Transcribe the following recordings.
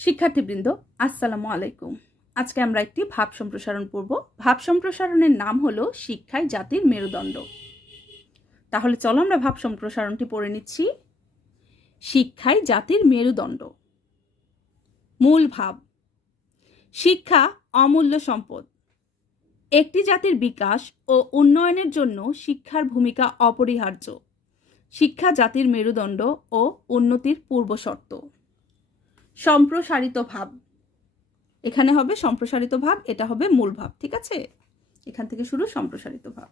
শিক্ষার্থীবৃন্দ, আসসালামু আলাইকুম। আজকে আমরা একটি ভাব সম্প্রসারণ পড়ব। ভাব সম্প্রসারণের নাম হলো শিক্ষাই জাতির মেরুদণ্ড। তাহলে চলো আমরা ভাব সম্প্রসারণটি পড়ে নিচ্ছি। শিক্ষাই জাতির মেরুদণ্ড। মূল ভাব: শিক্ষা অমূল্য সম্পদ। একটি জাতির বিকাশ ও উন্নয়নের জন্য শিক্ষার ভূমিকা অপরিহার্য। শিক্ষা জাতির মেরুদণ্ড ও উন্নতির পূর্বশর্ত। সম্প্রসারিত ভাব: এখানে হবে সম্প্রসারিত ভাব, এটা হবে মূল ভাব। ঠিক আছে, এখান থেকে শুরু সম্প্রসারিত ভাব।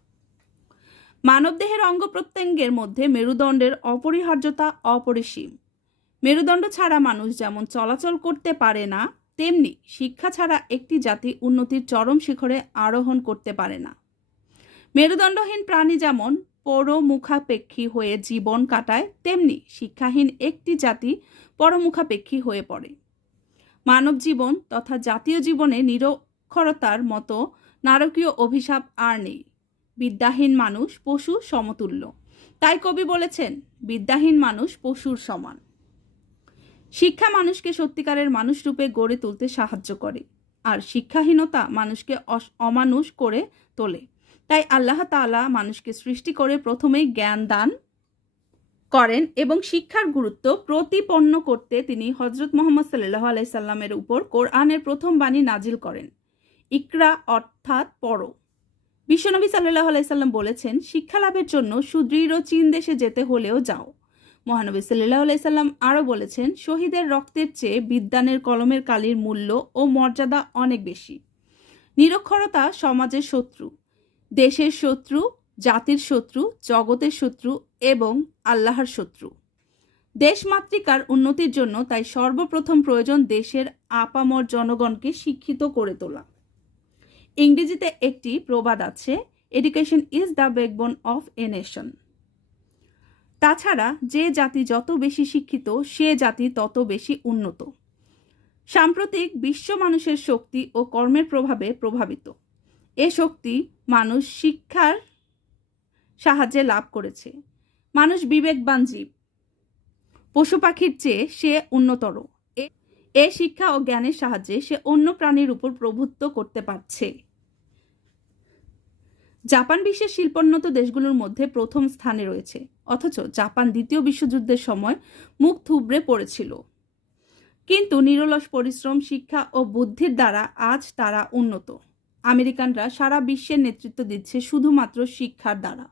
মানবদেহের অঙ্গ প্রত্যঙ্গের মধ্যে মেরুদণ্ডের অপরিহার্যতা অপরিসীম। মেরুদণ্ড ছাড়া মানুষ যেমন চলাচল করতে পারে না, তেমনি শিক্ষা ছাড়া একটি জাতি উন্নতির চরম শিখরে আরোহণ করতে পারে না। মেরুদণ্ডহীন প্রাণী যেমন পরমুখাপেক্ষী হয়ে জীবন কাটায়, তেমনি শিক্ষাহীন একটি জাতি পরমুখাপেক্ষী হয়ে পড়ে। মানব জীবন তথা জাতীয় জীবনে নিরক্ষরতার মতো নারকীয় অভিশাপ আর নেই। বিদ্যাহীন মানুষ পশু সমতুল্য। তাই কবি বলেছেন, বিদ্যাহীন মানুষ পশুর সমান। শিক্ষা মানুষকে সত্যিকারের মানুষ রূপে গড়ে তুলতে সাহায্য করে, আর শিক্ষাহীনতা মানুষকে অমানুষ করে তোলে। তাই আল্লাহ তাআলা মানুষকে সৃষ্টি করে প্রথমেই জ্ঞান দান করেন এবং শিক্ষার গুরুত্ব প্রতিপন্ন করতে তিনি হযরত মুহাম্মদ সাল্লাল্লাহু আলাইহি সাল্লামের উপর কোরআনের প্রথম বাণী নাজিল করেন, ইকরা অর্থাৎ পড়ো। বিশ্বনবী সাল্লাল্লাহু আলাইহি সাল্লাম বলেছেন, শিক্ষা লাভের জন্য সুদৃঢ় চীন দেশে যেতে হলেও যাও। মহানবী সাল্লাল্লাহু আলাইহি সাল্লাম আরও বলেছেন, শহীদের রক্তের চেয়ে বিদ্বানের কলমের কালির মূল্য ও মর্যাদা অনেক বেশি। নিরক্ষরতা সমাজের শত্রু, দেশের শত্রু, জাতির শত্রু, জগতের শত্রু এবং আল্লাহর শত্রু। দেশমাতৃকার উন্নতির জন্য তাই সর্বপ্রথম প্রয়োজন দেশের আপামর জনগণকে শিক্ষিত করে তোলা। ইংরেজিতে একটি প্রবাদ আছে, education is the backbone of a nation. তাছাড়া যে জাতি যত বেশি শিক্ষিত, সে জাতি তত বেশি উন্নত। সাম্প্রতিক বিশ্ব মানুষের শক্তি ও কর্মের প্রভাবে প্রভাবিত। এ শক্তি মানুষ শিক্ষার সাহায্যে লাভ করেছে। মানুষ বিবেকবান জীব, পশু পাখির চেয়ে সে উন্নতর। এ শিক্ষা ও জ্ঞানের সাহায্যে সে অন্য প্রাণীর উপর প্রভুত্ব করতে পারছে। জাপান বিশ্বের শিল্পোন্নত দেশগুলোর মধ্যে প্রথম স্থানে রয়েছে, অথচ জাপান দ্বিতীয় বিশ্বযুদ্ধের সময় মুখ থুবড়ে পড়েছিল। কিন্তু নিরলস পরিশ্রম, শিক্ষা ও বুদ্ধির দ্বারা আজ তারা উন্নত। আমেরিকানরা সারা বিশ্বের নেতৃত্ব দিচ্ছে শুধুমাত্র শিক্ষার দ্বারা।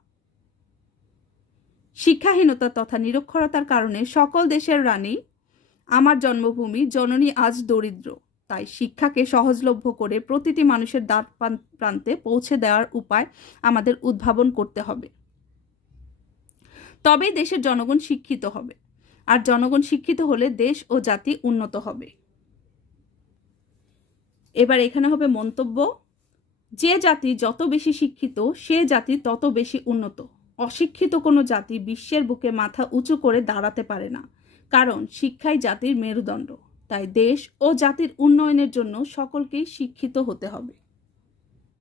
শিক্ষাহীনতা তথা নিরক্ষরতার কারণে সকল দেশের রানী, আমার জন্মভূমি জননী আজ দরিদ্র। তাই শিক্ষাকে সহজলভ্য করে প্রতিটি মানুষের দ্বার প্রান্তে পৌঁছে দেওয়ার উপায় আমাদের উদ্ভাবন করতে হবে। তবেই দেশের জনগণ শিক্ষিত হবে, আর জনগণ শিক্ষিত হলে দেশ ও জাতি উন্নত হবে। এবার এখানে হবে মন্তব্য: যে জাতি যত বেশি শিক্ষিত, সে জাতি তত বেশি উন্নত। অশিক্ষিত কোনো জাতি বিশ্বের বুকে মাথা উঁচু করে দাঁড়াতে পারে না, কারণ শিক্ষাই জাতির মেরুদণ্ড। তাই দেশ ও জাতির উন্নয়নের জন্য সকলকেই শিক্ষিত হতে হবে।